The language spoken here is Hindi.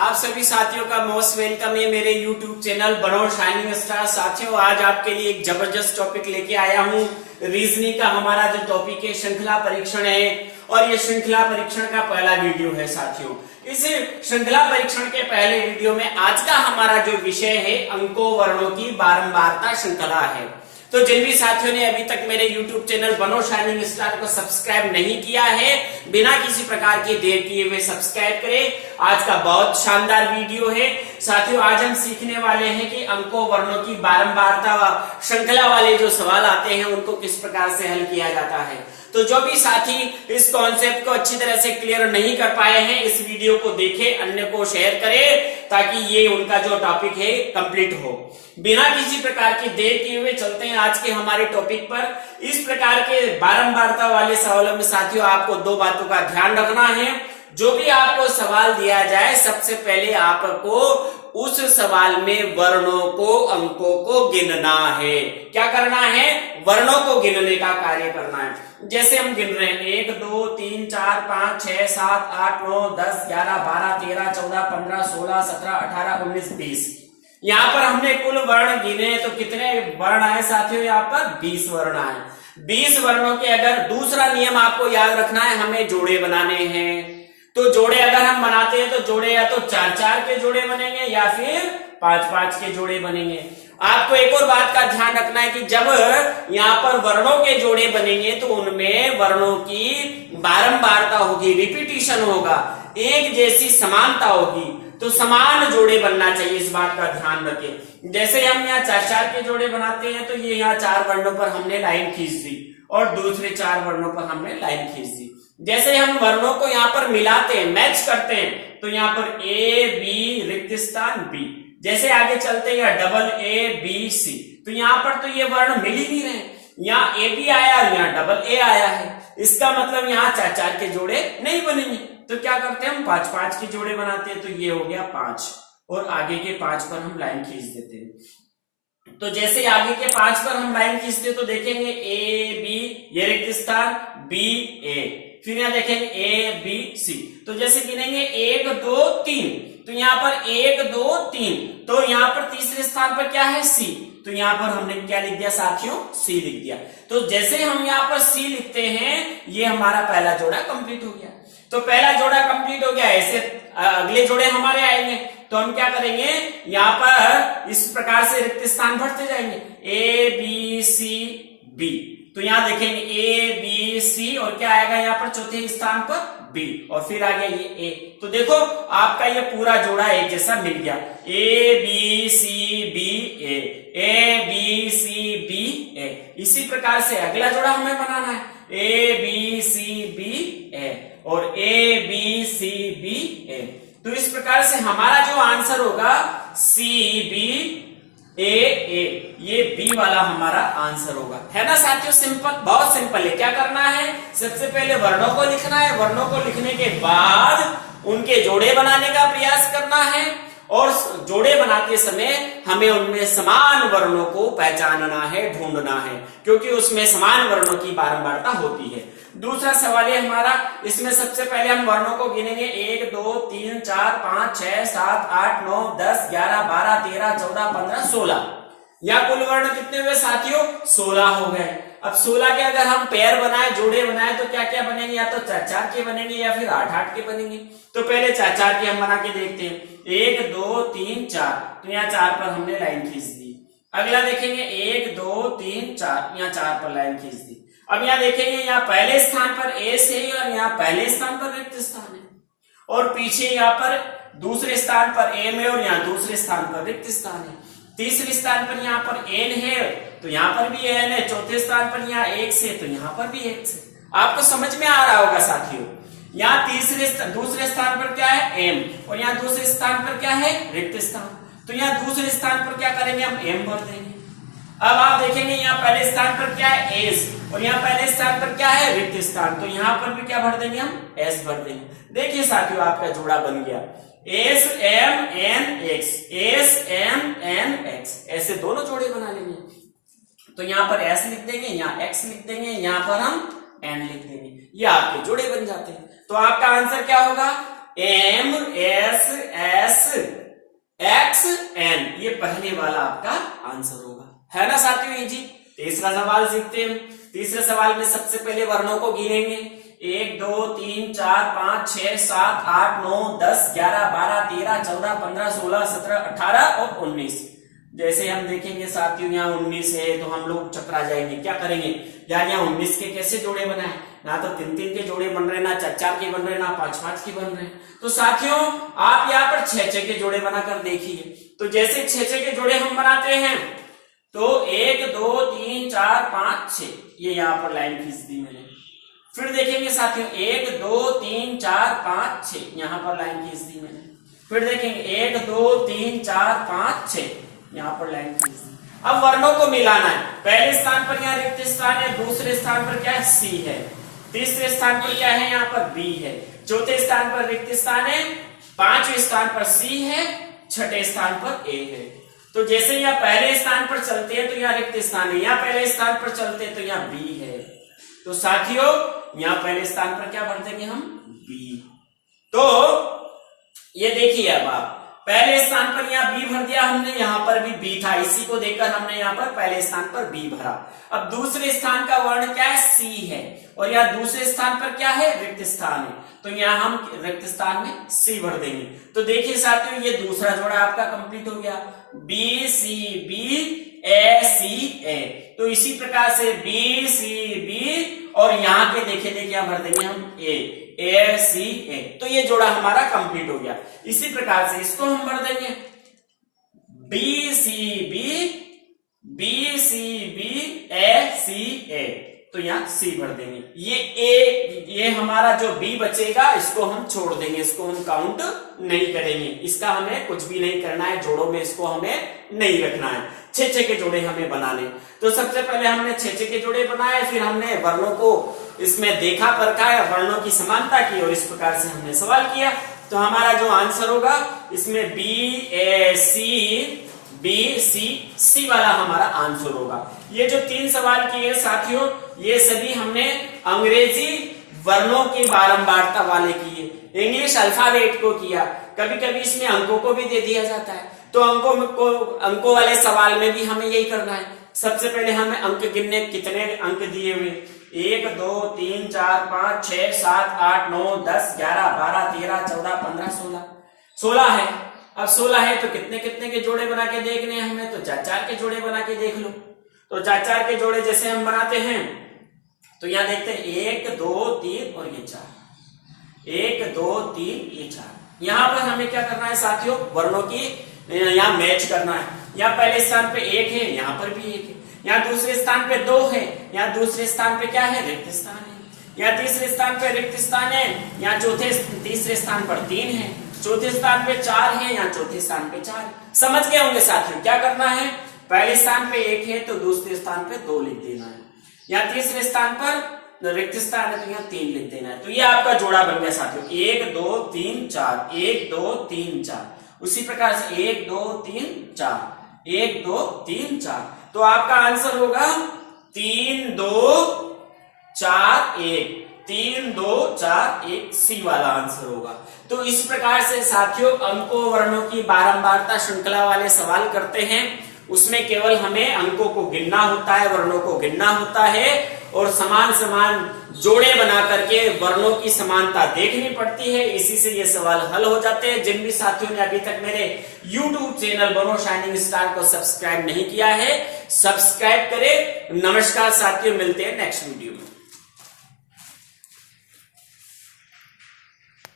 आप सभी साथियों का मोस्ट वेलकम है मेरे YouTube चैनल बनो शाइनिंग स्टार। साथियों, आज आपके लिए एक जबरदस्त टॉपिक लेके आया हूँ। रीजनिंग का हमारा जो टॉपिक है श्रृंखला परीक्षण है, और ये श्रृंखला परीक्षण का पहला वीडियो है। साथियों, इस श्रृंखला परीक्षण के पहले वीडियो में आज का हमारा जो विषय है अंकों वर्णों की बारंबारता श्रृंखला है। तो जिन भी साथियों ने अभी तक मेरे YouTube चैनल बनो शाइनिंग स्टार को सब्सक्राइब नहीं किया है, बिना किसी प्रकार की देर किए हुए सब्सक्राइब करें। आज का बहुत शानदार वीडियो है। साथियों, आज हम सीखने वाले हैं कि अंकों वर्णों की बारंबारता श्रृंखला वाले जो सवाल आते हैं उनको किस प्रकार से हल किया जाता है। तो जो भी साथी इस कॉन्सेप्ट को अच्छी तरह से क्लियर नहीं कर पाए हैं, इस वीडियो को देखें, अन्य को शेयर करें, ताकि ये उनका जो टॉपिक है कंप्लीट हो। बिना किसी प्रकार की देर किए हुए चलते हैं आज के हमारे टॉपिक पर। इस प्रकार के बारंबारता वाले सवालों में साथियों आपको दो बातों का ध्यान रखना है। जो भी आपको सवाल दिया जाए, सबसे पहले आपको उस सवाल में वर्णों को, अंकों को गिनना है। क्या करना है? वर्णों को गिनने का कार्य करना है। जैसे हम गिन रहे हैं 1 2 3 4 5 6 7 8 9 10 11 12 13 14 15 16 17 18 19 20। यहाँ पर हमने कुल वर्ण गिने तो कितने वर्ण आए साथियों? यहाँ पर 20 वर्ण आए। 20 वर्णों के अगर दूसरा नियम आपको याद रखना है, हमें जोड़े बनाने हैं। तो जोड़े अगर हम बनाते हैं तो जोड़े या तो 4-4 के जोड़े बनेंगे या फिर 5-5 के जोड़े बनेंगे। आपको एक और बात का ध्यान रखना है कि जब यहाँ पर वर्णों के जोड़े बनेंगे तो उनमें वर्णों की बारंबारता होगी, रिपीटिशन होगा, एक जैसी समानता होगी। तो समान जोड़े बनना चाहिए, इस बात का ध्यान रखें। जैसे हम यहाँ 4-4 के जोड़े बनाते हैं तो ये यहाँ 4 वर्णों पर हमने लाइन खींच दी और दूसरे 4 वर्णों पर हमने लाइन खींच दी। जैसे हम वर्णों को यहाँ पर मिलाते हैं, मैच करते हैं, तो यहाँ पर ए बी रिक्त स्थान बी। जैसे आगे चलते हैं डबल ए बी सी, तो यहाँ पर तो ये वर्ण मिल ही नहीं रहे। यहाँ ए बी आया और यहाँ डबल ए आया है, इसका मतलब यहाँ 4-4 के जोड़े नहीं बनेंगे। तो क्या करते हैं हम 5-5 के जोड़े बनाते हैं। तो ये हो गया 5 और आगे के 5 पर हम लाइन खींच देते हैं। तो जैसे आगे के 5 पर हम लाइन खींचते हैं तो देखेंगे ए बी ये रिक्त स्थान, बी ए, फिर यहाँ देखेंगे ए बी सी। तो जैसे गिनेंगे 1 2 3, तो यहाँ पर 1 2 3, तो यहाँ पर तीसरे स्थान पर क्या है? सी। तो यहाँ पर हमने क्या लिख दिया साथियों? सी लिख दिया। तो जैसे हम यहाँ पर सी लिखते हैं, ये हमारा पहला जोड़ा कंप्लीट हो गया। तो पहला जोड़ा कंप्लीट हो गया। ऐसे अगले जोड़े हमारे आएंगे तो हम क्या करेंगे? यहाँ पर इस प्रकार से रिक्त स्थान भरते जाएंगे, ए बी सी बी। तो यहाँ देखेंगे ए बी सी और क्या आएगा यहाँ पर चौथे स्थान पर? बी, और फिर आ गया ये ए। तो देखो आपका ये पूरा जोड़ा एक जैसा मिल गया, A B C B A B C B A. इसी प्रकार से अगला जोड़ा हमें बनाना है, ए बी सी बी ए और ए बी सी बी ए। तो इस प्रकार से हमारा जो आंसर होगा सी बी ए ए, ये बी वाला हमारा आंसर होगा। है ना साथियों? सिंपल, बहुत सिंपल है। क्या करना है? सबसे पहले वर्णों को लिखना है। वर्णों को लिखने के बाद उनके जोड़े बनाने का प्रयास करना है, और जोड़े बनाते समय हमें उनमें समान वर्णों को पहचानना है, ढूंढना है, क्योंकि उसमें समान वर्णों की बारंबारता होती है। दूसरा सवाल है हमारा, इसमें सबसे पहले हम वर्णों को गिनेंगे 1 2 3 4 5 6 7 8 9 10 11 12 13 14 15 16। या कुल वर्ण कितने हुए साथियों? 16 हो गए। अब 16 के अगर हम पेयर बनाए, जोड़े बनाए, तो क्या क्या बनेंगे? या तो 4-4 के बनेंगे या फिर 8-8 के बनेंगे। तो पहले 4-4 के हम बना के देखते हैं, 1 2 3 4, तो यहाँ 4 पर हमने लाइन खींच दी। अगला देखेंगे 1 2 3 4, यहाँ 4 पर लाइन खींच दी। अब यहाँ देखेंगे यहाँ पहले स्थान पर ए से और यहाँ पहले स्थान पर रिक्त स्थान है, और पीछे यहाँ पर दूसरे स्थान पर एम है और यहाँ दूसरे स्थान पर रिक्त स्थान है। तीसरे स्थान पर यहाँ पर एन है तो यहाँ पर भी एन है। चौथे स्थान पर यहाँ एक से, तो यहाँ पर भी एक से। आपको समझ में आ रहा होगा साथियों? यहाँ दूसरे स्थान पर क्या है? एम, और यहाँ दूसरे स्थान पर क्या है? रिक्त स्थान। तो यहाँ दूसरे स्थान पर क्या करेंगे? हम एम भर देंगे। अब आप देखेंगे यहाँ पहले स्थान पर क्या है? एस, और यहाँ पहले स्थान पर क्या है? रिक्त स्थान। तो यहाँ पर भी क्या भर देंगे? हम एस भर देंगे। देखिए साथियों, आपका जोड़ा बन गया S M N X, S M N X. ऐसे दोनों जोड़े बना लेंगे। तो यहाँ पर एस लिख देंगे, यहाँ एक्स लिख देंगे, यहाँ पर हम एन लिख देंगे। ये आपके जोड़े बन जाते हैं। तो आपका आंसर क्या होगा? M S S X N, ये पहले वाला आपका आंसर होगा, है ना साथियों। ये जी तीसरा सवाल सीखते हैं। तीसरे सवाल में सबसे पहले वर्णों को गिनेंगे। 1 2 3 4 5 6 7 8 9 10 11 12 13 14 15 16 17 18 और 19। जैसे हम देखेंगे साथियों यहाँ 19 है तो हम लोग चकरा जाएंगे, क्या करेंगे यार, यहाँ 19 के कैसे जोड़े बनाए, ना तो 3-3 के जोड़े बन रहे, ना 4-4 के बन रहे, ना 5-5 के बन रहे। तो साथियों आप यहाँ पर 6-6 के जोड़े बनाकर देखिए। तो जैसे 6-6 के जोड़े हम बनाते हैं तो 1 2 3 4 5 6, ये यहाँ पर लाइन खींच दी मैंने। फिर देखेंगे साथियों 1 2 3 4 5 6, यहाँ पर लाइन खींच दी मैंने। फिर देखेंगे 1 2 3 4 5 6, यहाँ पर लाइन खींच दी। अब वर्णों को मिलाना है। पहले स्थान पर यहाँ रिक्त स्थान है, दूसरे स्थान पर क्या है, सी है, तीसरे स्थान पर क्या है, यहाँ पर बी है, चौथे स्थान पर रिक्त स्थान है, पांचवें स्थान पर सी है, छठे स्थान पर ए है। तो जैसे यहाँ पहले स्थान पर चलते हैं तो यहाँ रिक्त स्थान है, यहाँ पहले स्थान पर चलते हैं तो यहाँ बी है। तो साथियों यहाँ पहले स्थान पर क्या भर देंगे हम, बी। तो ये देखिए अब आप पहले स्थान पर यहाँ बी भर दिया हमने, यहाँ पर भी बी था, इसी को देखकर हमने यहाँ पर पहले स्थान पर बी भरा। अब दूसरे स्थान का वर्ण क्या है, सी है, और यहाँ दूसरे स्थान पर क्या है, रिक्त स्थान है, तो यहाँ हम रिक्त स्थान में सी भर देंगे। तो देखिए साथियों ये दूसरा जोड़ा आपका कंप्लीट हो गया, बी सी बी ए सी ए। तो इसी प्रकार से बी सी बी और यहाँ के देखिए यहाँ भर देंगे हम ए सी ए। तो ये जोड़ा हमारा कंप्लीट हो गया। इसी प्रकार से इसको हम भर देंगे बी सी बी ए सी ए, तो यहाँ सी भर देंगे। ये हमारा जो बी बचेगा इसको हम छोड़ देंगे, इसको हम काउंट नहीं करेंगे, इसका हमें कुछ भी नहीं करना है, जोड़ों में इसको हमें नहीं रखना है। 6-6 के जोड़े हमें बनाने। तो सबसे पहले हमने 6-6 के जोड़े बनाए, फिर हमने वर्णों को इसमें देखा परखा है, वर्णों की समानता की, और इस प्रकार से हमने सवाल किया। तो हमारा जो आंसर होगा इसमें बी ए सी बी सी सी वाला हमारा आंसर होगा। ये जो 3 सवाल किए साथियों ये सभी हमने अंग्रेजी वर्णों की बारंबारता वाले किए, इंग्लिश अल्फाबेट को किया। कभी कभी इसमें अंकों को भी दे दिया जाता है, तो अंकों वाले सवाल में भी हमें यही करना है। सबसे पहले हमें अंक गिनने, कितने अंक दिए हुए, 1 2 3 4 5 6 7 8 9 10 11 12 13 14 15 16 16 है। अब 16 है तो कितने कितने के जोड़े बना के देखने हैं हमें, तो 4-4 के जोड़े बना के देख लो। तो 4-4 के जोड़े जैसे हम बनाते हैं तो यहाँ देखते हैं 1 2 3 और ये 4, 1 2 3 ये 4। यहाँ पर हमें क्या करना है साथियों, वर्णों की यहाँ मैच करना है। यहाँ पहले स्थान पे 1 है, यहाँ पर भी 1 है, यहाँ दूसरे स्थान पे 2 है, यहाँ दूसरे स्थान पे क्या है, रिक्त स्थान है, यहाँ तीसरे स्थान पे रिक्त स्थान है, यहाँ तीसरे स्थान पर 3 है, चौथे स्थान पे 4 है, यहाँ चौथे स्थान पे 4 है। समझ गए होंगे साथियों क्या करना है, पहले स्थान पे 1 है तो दूसरे स्थान पे 2 लिख देना है, यहाँ तीसरे स्थान पर रिक्त स्थान है तो यहाँ 3 लिख देना है। तो ये आपका जोड़ा बन गया साथियों, 1 2 3 4 1 2 3 4। उसी प्रकार से 1 2 3 4 1 2 3 4। तो आपका आंसर होगा 3 2 4 1, 3 2 4 1 सी वाला आंसर होगा। तो इस प्रकार से साथियों अंकों वर्णों की बारंबारता श्रृंखला वाले सवाल करते हैं, उसमें केवल हमें अंकों को गिनना होता है, वर्णों को गिनना होता है, और समान समान जोड़े बना करके वर्णों की समानता देखनी पड़ती है। इसी से ये सवाल हल हो जाते हैं। जिन भी साथियों ने अभी तक मेरे YouTube चैनल बनो शाइनिंग स्टार को सब्सक्राइब नहीं किया है, सब्सक्राइब करें। नमस्कार साथियों, मिलते हैं नेक्स्ट वीडियो में।